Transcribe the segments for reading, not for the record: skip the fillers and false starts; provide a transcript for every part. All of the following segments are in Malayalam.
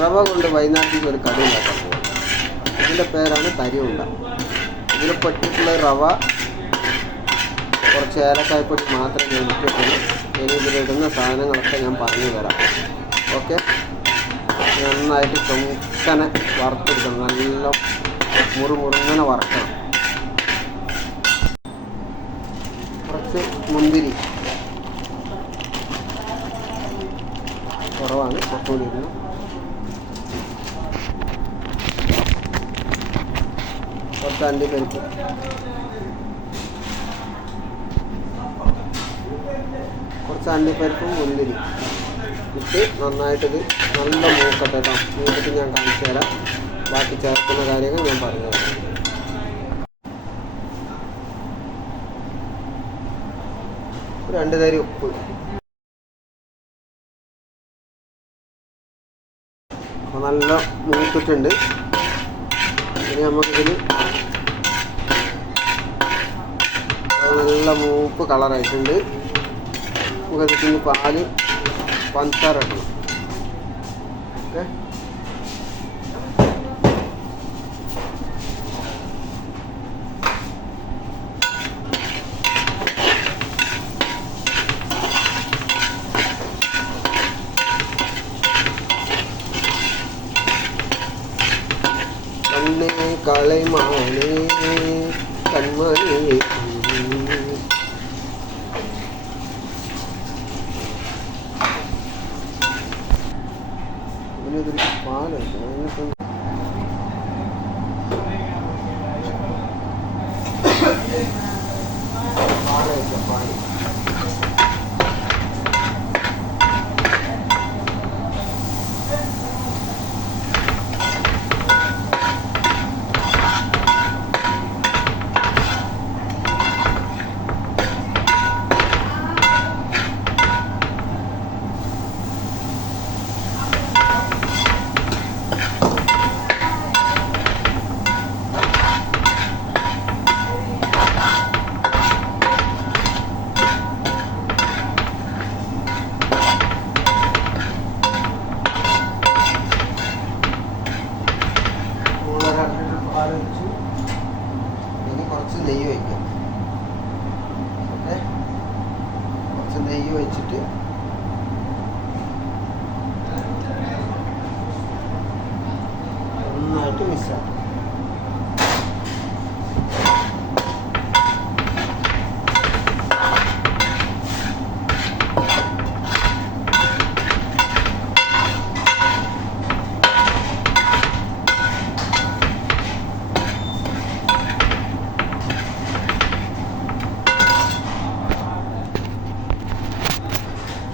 റവ കൊണ്ട് വൈകുന്നേരത്തേക്ക് ഒരു കടി ഉണ്ടാക്കാൻ പോകുന്നത്. ഇതിൻ്റെ പേരാണ് തരിയുണ്ട. ഇതിൽ പെട്ടിട്ടുള്ള റവ, കുറച്ച് ഏലക്കായ്പ്പൊടി മാത്രമേ ഞാൻ ഇട്ടിട്ടുള്ളൂ. ഇനി ഇതിലിടുന്ന സാധനങ്ങളൊക്കെ ഞാൻ പറഞ്ഞു തരാം. ഓക്കെ, നന്നായിട്ട് ചുമക്കനെ വറുത്തെടുക്കണം. നല്ല മുറുമുറുങ്ങനെ വറുക്കണം. കുറച്ച് മുന്തിരി കുറവാണ്, കുറച്ചുകൂടി ഇടണം. കുറച്ച് അണ്ടിപ്പരിപ്പ്, കുറച്ച് അണ്ടിപ്പരിപ്പും മുന്തിരി ഇട്ട് നന്നായിട്ടിത് നല്ല മൂക്കട്ടെ കേട്ടോ. മൂക്കത്ത് ഞാൻ കാണിച്ചു തരാം. ബാക്കി ചേർക്കുന്ന കാര്യങ്ങൾ ഞാൻ പറഞ്ഞു തരാം. രണ്ട് തരി ഉപ്പ്, അപ്പോൾ നല്ല മൂത്തിട്ടുണ്ട്. ഇനി നമുക്കിതിൽ നല്ല മൂപ്പ് കളറായിട്ടുണ്ട്. നമുക്കതിന് പാല് പഞ്ചസാര ഇടണം. ഓക്കെ, കണ്ണേ കളൈമാനേ കൺമണി ഇതിനൊരു പാലുണ്ട്. പാല് വെച്ചു. ഇനി കുറച്ച് നെയ്യ് വയ്ക്കാം. ഓക്കെ, കുറച്ച് നെയ്യ് വെച്ചിട്ട് നന്നായിട്ട് മിക്സാക്കാം.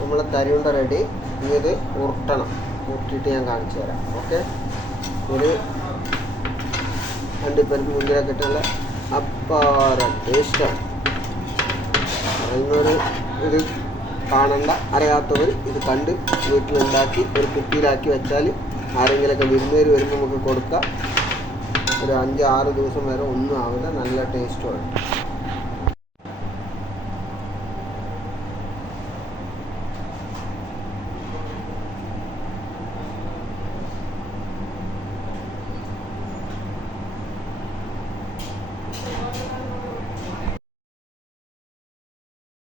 നമ്മളെ തരിയുണ്ട റെഡി. ഇനി ഇത് ഉരുട്ടണം. ഉരുട്ടിയിട്ട് ഞാൻ കാണിച്ചു തരാം. ഓക്കെ, ഒരു അണ്ടിപ്പരിപ്പ് മുന്തിരിയൊക്കെ ഇട്ടുള്ള അപ്പാര ടേസ്റ്റാണ്. അതിനൊരു ഇത് കാണണ്ട, അറിയാത്തവർ ഇത് കണ്ട് വീട്ടിലുണ്ടാക്കി ഒരു കുപ്പിയിലാക്കി വെച്ചാൽ ആരെങ്കിലുമൊക്കെ വിരുന്നേര് വരുമ്പോൾ നമുക്ക് കൊടുക്കാം. ഒരു 5-6 ദിവസം വരെ ഒന്നും ആവില്ല. നല്ല ടേസ്റ്റുമാണ്.